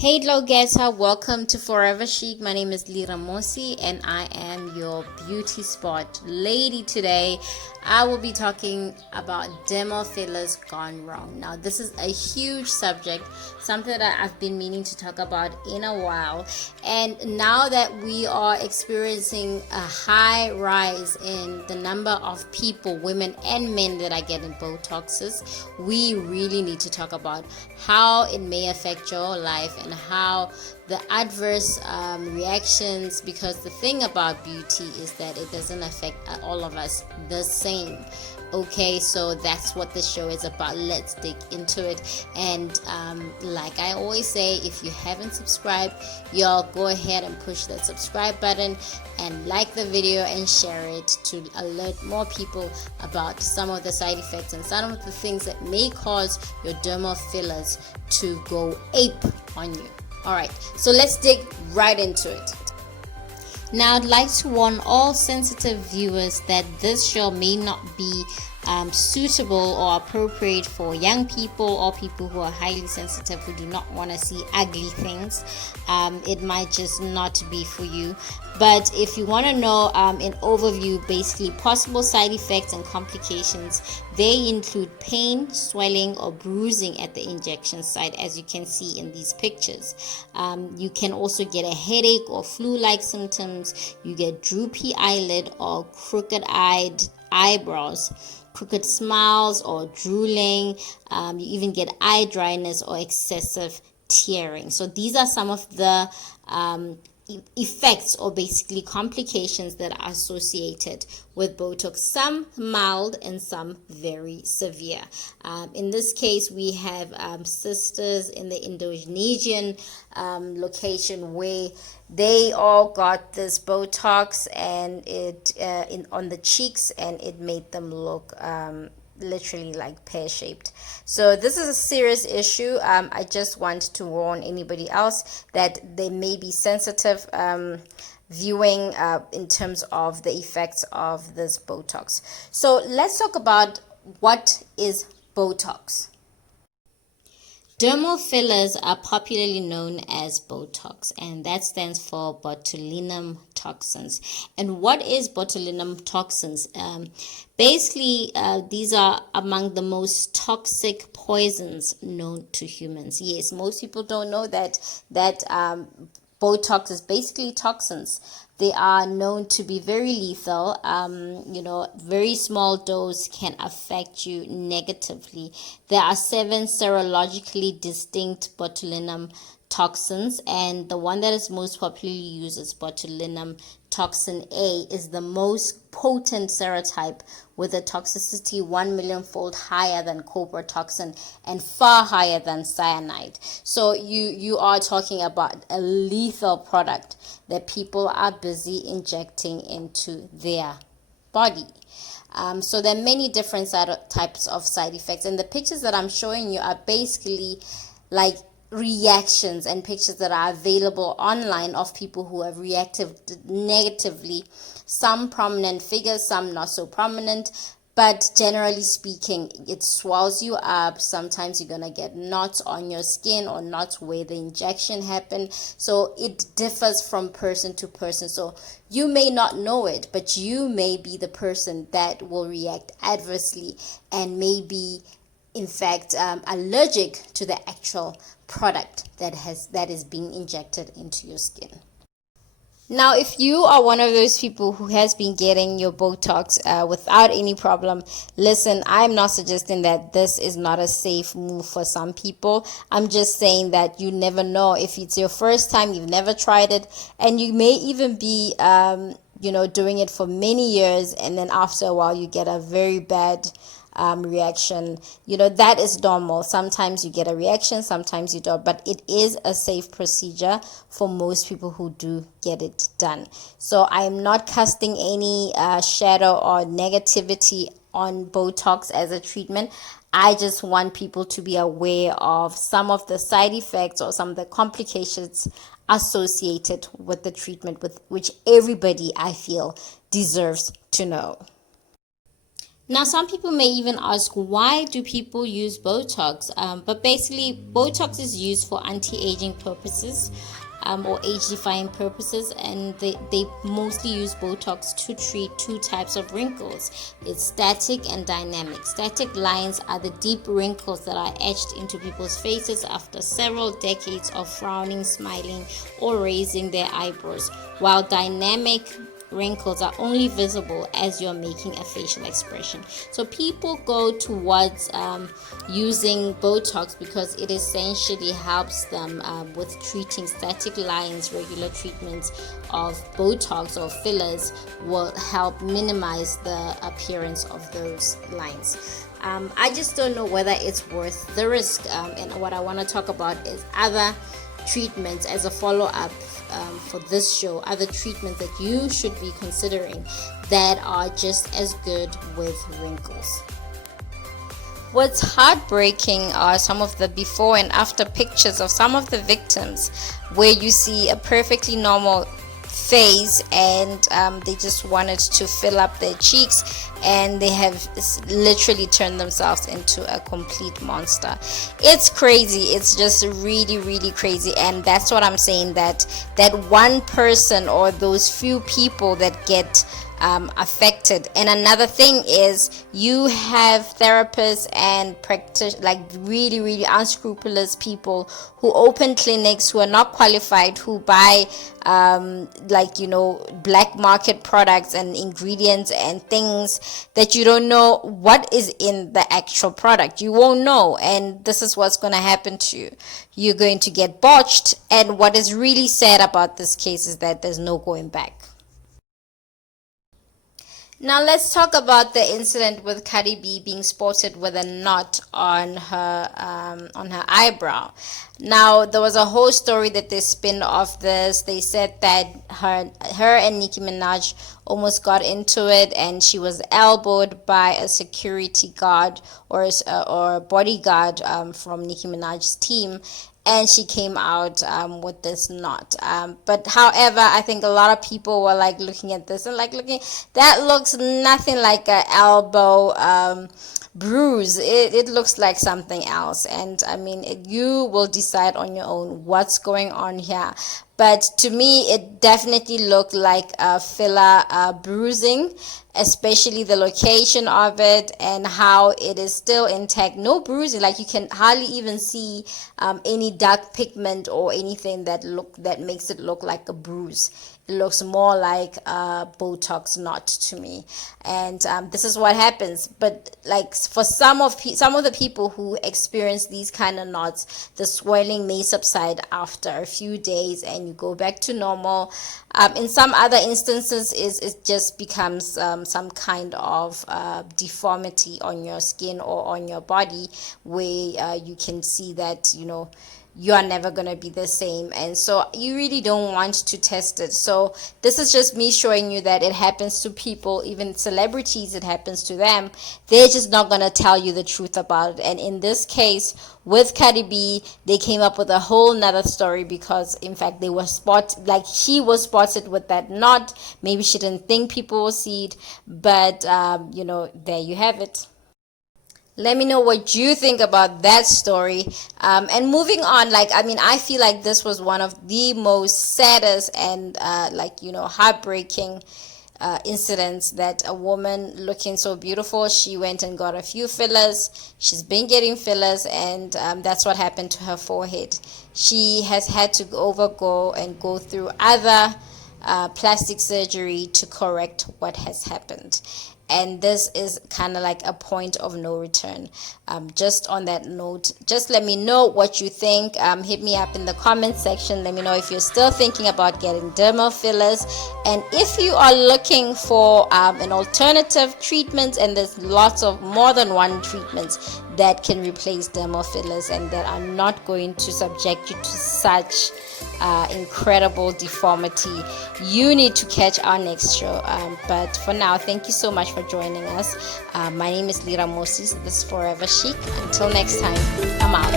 Hey Logeta, welcome to Forever Chic. My name is Lira Mosi and I am your beauty spot lady. Today I will be talking about dermal fillers gone wrong. Now this is a huge subject, something that I've been meaning to talk about in a while, and now that we are experiencing a high rise in the number of people, women and men, that are getting Botoxes, we really need to talk about how it may affect your life and how the adverse reactions, because the thing about beauty is that it doesn't affect all of us the same. Okay, so that's what the show is about. Let's dig into it. And like I always say, if you haven't subscribed, y'all go ahead and push that subscribe button and like the video and share it to alert more people about some of the side effects and some of the things that may cause your dermal fillers to go ape on you. All right, so let's dig right into it. Now, I'd like to warn all sensitive viewers that this show may not be suitable or appropriate for young people or people who are highly sensitive, who do not want to see ugly things. It might just not be for you. But if you want to know an overview, basically possible side effects and complications, they include pain, swelling, or bruising at the injection site, as you can see in these pictures. You can also get a headache or flu-like symptoms. You get droopy eyelid or crooked-eyed eyebrows, crooked smiles or drooling. You even get eye dryness or excessive tearing. So these are some of the effects, or basically complications, that are associated with Botox, some mild and some very severe. In this case, we have sisters in the Indonesian location where they all got this Botox, and it on the cheeks, and it made them look literally like pear-shaped. So this is a serious issue. I just want to warn anybody else that they may be sensitive viewing in terms of the effects of this Botox. So let's talk about what is Botox. Dermal fillers are popularly known as Botox, and that stands for botulinum toxins. And what is botulinum toxins? Basically, these are among the most toxic poisons known to humans. Yes, most people don't know that Botox is basically toxins. They are known to be very lethal. Very small dose can affect you negatively. There are 7 serologically distinct botulinum toxins, and the one that is most popularly used is botulinum toxin A, is the most potent serotype, with a toxicity 1,000,000-fold higher than cobra toxin and far higher than cyanide. So you are talking about a lethal product that people are busy injecting into their body. So there are many different types of side effects, and the pictures that I'm showing you are basically like reactions and pictures that are available online of people who have reacted negatively. Some prominent figures, some not so prominent, but generally speaking, it swells you up. Sometimes you're gonna get knots on your skin or knots where the injection happened. So it differs from person to person. So you may not know it, but you may be the person that will react adversely and may be in fact allergic to the actual product that is being injected into your skin. Now, if you are one of those people who has been getting your Botox without any problem, listen, I'm not suggesting that this is not a safe move for some people. I'm just saying that you never know. If it's your first time, you've never tried it, and you may even be doing it for many years, and then after a while you get a very bad reaction. That is normal. Sometimes you get a reaction, sometimes you don't, but it is a safe procedure for most people who do get it done. So I am not casting any shadow or negativity on Botox as a treatment. I just want people to be aware of some of the side effects or some of the complications associated with the treatment, with which everybody, I feel, deserves to know. Now, some people may even ask, why do people use Botox? But basically, Botox is used for anti-aging purposes, or age-defying purposes, and they mostly use Botox to treat two types of wrinkles. It's static and dynamic. Static lines are the deep wrinkles that are etched into people's faces after several decades of frowning, smiling, or raising their eyebrows, while dynamic wrinkles are only visible as you're making a facial expression. So people go towards using Botox because it essentially helps them with treating static lines. Regular treatments of Botox or fillers will help minimize the appearance of those lines. I just don't know whether it's worth the risk, and what I want to talk about is other treatments as a follow-up for this show, other treatments that you should be considering that are just as good with wrinkles. What's heartbreaking are some of the before and after pictures of some of the victims, where you see a perfectly normal face and they just wanted to fill up their cheeks, and they have literally turned themselves into a complete monster. It's crazy. It's just really, really crazy. And that's what I'm saying, that one person or those few people that get affected. And another thing is, you have therapists and like really, really unscrupulous people who open clinics, who are not qualified, who buy black market products and ingredients and things that you don't know what is in the actual product. You won't know, and this is what's going to happen to you. You're going to get botched. And what is really sad about this case is that there's no going back. Now let's talk about the incident with Cardi B being spotted with a knot on her eyebrow. Now there was a whole story that they spin off this. They said that her and Nicki Minaj almost got into it, and she was elbowed by a security guard or a bodyguard from Nicki Minaj's team. And she came out with this knot. But however, I think a lot of people were like looking at this and like that looks nothing like an elbow bruise. It looks like something else. And I mean, you will decide on your own what's going on here. But to me, it definitely looked like a filler bruising, especially the location of it and how it is still intact. No bruising, like you can hardly even see any dark pigment or anything that makes it look like a bruise. It looks more like a Botox knot to me, and this is what happens. But like for some of the people who experience these kind of knots, the swelling may subside after a few days, and you go back to normal. In some other instances, it just becomes some kind of deformity on your skin or on your body, where you can see that you are never going to be the same, and so you really don't want to test it. So this is just me showing you that it happens to people, even celebrities. It happens to them. They're just not going to tell you the truth about it. And in this case with Cardi B, they came up with a whole nother story, because in fact she was spotted with that knot. Maybe she didn't think people will see it, but there you have it. Let me know what you think about that story. And moving on, I feel like this was one of the most saddest and heartbreaking incidents, that a woman looking so beautiful, she went and got a few fillers. She's been getting fillers, and that's what happened to her forehead. She has had to go through other plastic surgery to correct what has happened. And this is kind of like a point of no return. Just on that note, just let me know what you think. Hit me up in the comment section. Let me know if you're still thinking about getting dermal fillers. And if you are looking for an alternative treatment, and there's lots of more than one treatments that can replace dermal fillers and that are not going to subject you to such incredible deformity, you need to catch our next show. But for now, thank you so much for joining us. My name is Lira Moses. This is Forever Chic. Until next time, I'm out.